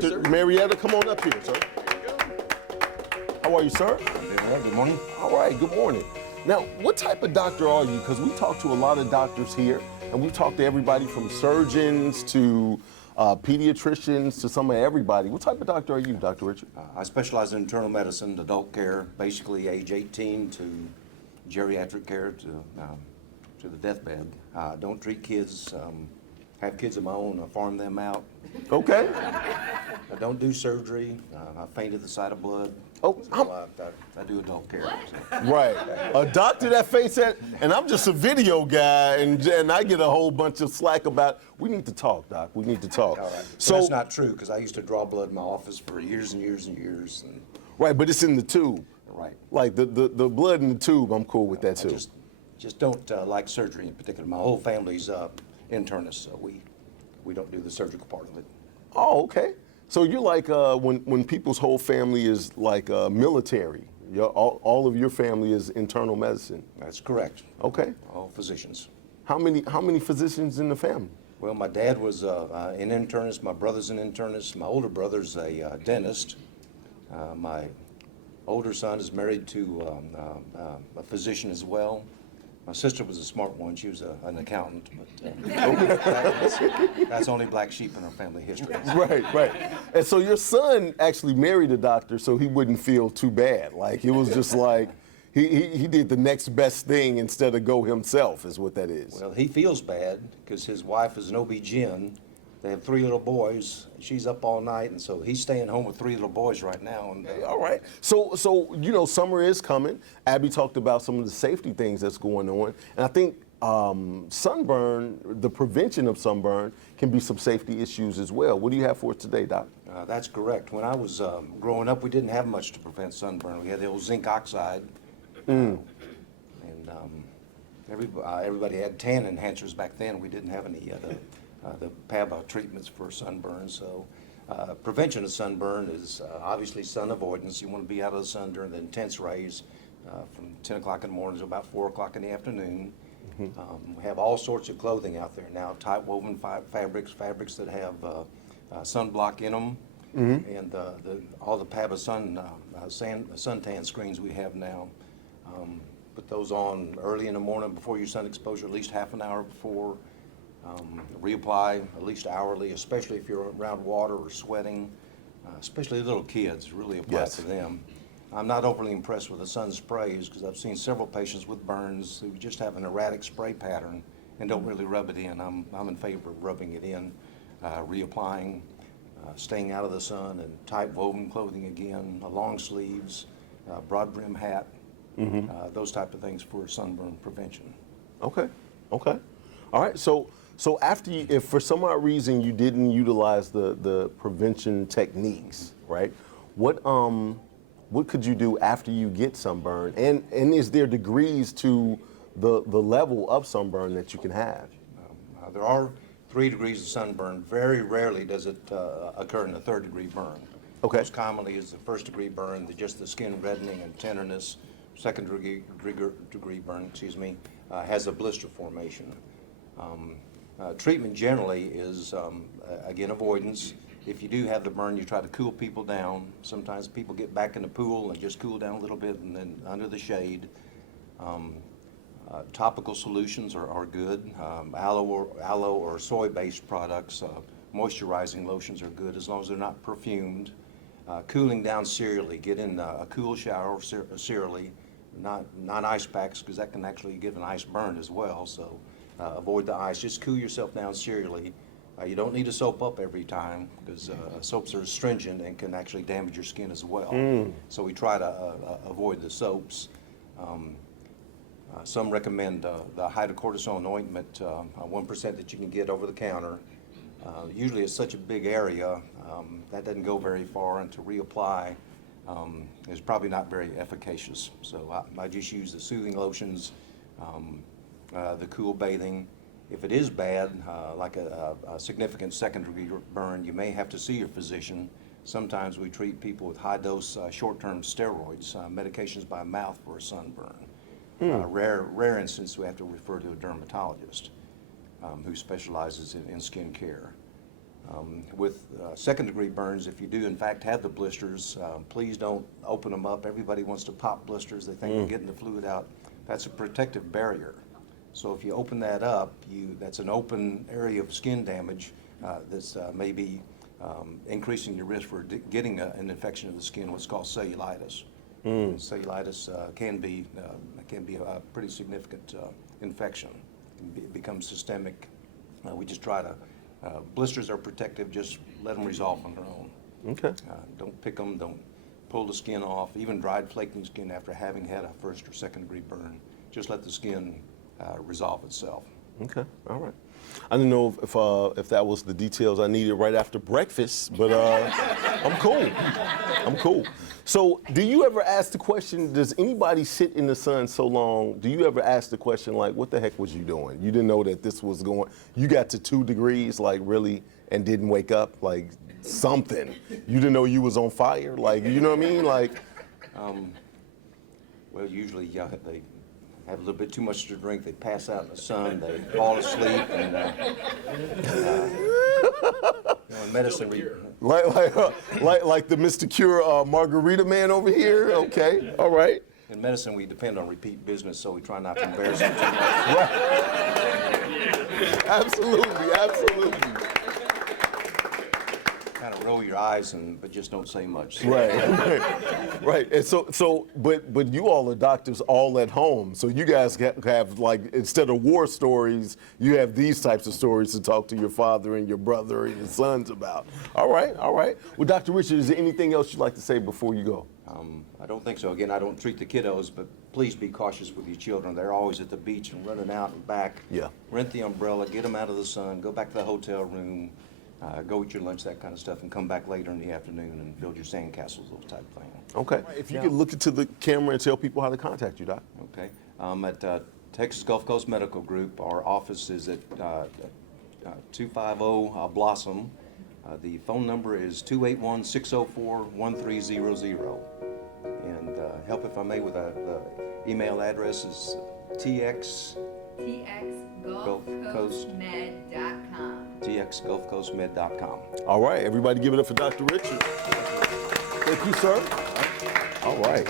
Dr. Marietta, come on up here, sir. How are you, sir? Good morning. All right, good morning. Now, what type of doctor are you? Because we talk to a lot of doctors here, and we talk to everybody from surgeons to pediatricians to some of everybody. What type of doctor are you, Dr. Richard? I specialize in internal medicine, adult care, basically age 18 to geriatric care to the deathbed. I don't treat kids, have kids of my own, I farm them out. Okay. I don't do surgery. I faint at the sight of blood. Oh, So I do adult care. So. Right. A doctor that faints at, and I'm just a video guy, and I get a whole bunch of slack about, we need to talk, Doc. We need to talk. All right. So that's not true, because I used to draw blood in my office for years and years and years. And, right, but it's in the tube. right. Like the blood in the tube, I'm cool with that too. I just don't like surgery in particular. My whole family's internists, so we don't do the surgical part of it. Oh, okay. So you're like when people's whole family is like military. All of your family is internal medicine. That's correct. Okay. All physicians. How many physicians in the family? Well, my dad was an internist. My brother's an internist. My older brother's a dentist. My older son is married to a physician as well. My sister was a smart one. She was an accountant, but that's only black sheep in our family history. Right, right. And so your son actually married a doctor so he wouldn't feel too bad. Like it was just like he did the next best thing instead of go himself is what that is. Well, he feels bad because his wife is an OB-GYN. They have 3 little boys. She's up all night, and so he's staying home with 3 little boys right now. And all right. So you know, summer is coming. Abby talked about some of the safety things that's going on, and I think sunburn, the prevention of sunburn, can be some safety issues as well. What do you have for us today, Doc? That's correct. When I was growing up, we didn't have much to prevent sunburn. We had the old zinc oxide, and everybody had tan enhancers back then. We didn't have any the PABA treatments for sunburn. So prevention of sunburn is obviously sun avoidance. You want to be out of the sun during the intense rays from 10 o'clock in the morning to about 4 o'clock in the afternoon. We have all sorts of clothing out there now, tight woven fabrics that have sunblock in them, and all the PABA suntan screens we have now. Put those on early in the morning before your sun exposure, at least half an hour before. Reapply at least hourly, especially if you're around water or sweating, especially little kids, really apply to them. I'm not overly impressed with the sun sprays because I've seen several patients with burns who just have an erratic spray pattern and don't really rub it in. I'm in favor of rubbing it in, reapplying, staying out of the sun, and tight woven clothing again, long sleeves, broad brim hat, those type of things for sunburn prevention. Okay, okay. All right, so after if for some odd reason you didn't utilize the prevention techniques, right? What could you do after you get sunburn? And is there degrees to the level of sunburn that you can have? There are 3 degrees of sunburn. Very rarely does it occur in a 3rd-degree burn. Okay. Most commonly is the 1st-degree burn, just the skin reddening and tenderness. 2nd-degree burn, has a blister formation. Treatment generally is, again, avoidance. If you do have the burn, you try to cool people down. Sometimes people get back in the pool and just cool down a little bit and then under the shade. Topical solutions are good. Aloe or soy-based products, moisturizing lotions are good as long as they're not perfumed. Cooling down serially. Get in a cool shower serially, not ice packs, because that can actually give an ice burn as well. So avoid the ice. Just cool yourself down serially. You don't need to soap up every time because soaps are astringent and can actually damage your skin as well. So we try to avoid the soaps. Some recommend the hydrocortisone ointment, 1% that you can get over the counter. Usually it's such a big area that doesn't go very far, and to reapply is probably not very efficacious. So I just use the soothing lotions, the cool bathing. If it is bad, like a significant 2nd-degree burn, you may have to see your physician. Sometimes we treat people with high-dose short-term steroids, medications by mouth for a sunburn. Rare instance, we have to refer to a dermatologist who specializes in skin care. With second-degree burns, if you do in fact have the blisters, please don't open them up. Everybody wants to pop blisters. They think they're getting the fluid out. That's a protective barrier. So if you open that up, that's an open area of skin damage that's maybe increasing your risk for getting an infection of the skin, what's called cellulitis. And cellulitis can be a pretty significant infection. It becomes systemic. We just try to, blisters are protective, just let them resolve on their own. Okay. Don't pick them, don't pull the skin off, even dried flaking skin after having had a first or second degree burn. Just let the skin resolve itself. Okay, all right. I didn't know if that was the details I needed right after breakfast, but I'm cool. I'm cool. So, do you ever ask the question, does anybody sit in the sun so long, do you ever ask the question, like, what the heck was you doing? You didn't know that this was going, you got to 2 degrees, like, really, and didn't wake up, like, something. You didn't know you was on fire, like, you know what I mean? Like, well, usually they have a little bit too much to drink, they pass out in the sun, they fall asleep, and in medicine like the Mr. Cure margarita man over here. Okay, all right. in medicine we depend on repeat business, so we try not to embarrass them too much. Right. Absolutely, absolutely. Kind of roll your eyes but just don't say much. Right, right. And but you all are doctors all at home, so you guys have, like, instead of war stories, you have these types of stories to talk to your father and your brother and your sons about. All right, all right. Well, Dr. Richard, is there anything else you'd like to say before you go? I don't think so. Again, I don't treat the kiddos, but please be cautious with your children. They're always at the beach and running out and back. Yeah. Rent the umbrella, get them out of the sun, go back to the hotel room. Go eat your lunch, that kind of stuff, and come back later in the afternoon and build your sandcastles, those type of things. Okay. If you could look into the camera and tell people how to contact you, Doc. Okay. At Texas Gulf Coast Medical Group, our office is at 250 Blossom. The phone number is 281-604-1300. And help if I may with the email address is txgulfcoastmed.com. txgulfcoastmed.com. All right, everybody give it up for Dr. Richard. Thank you, sir. All right.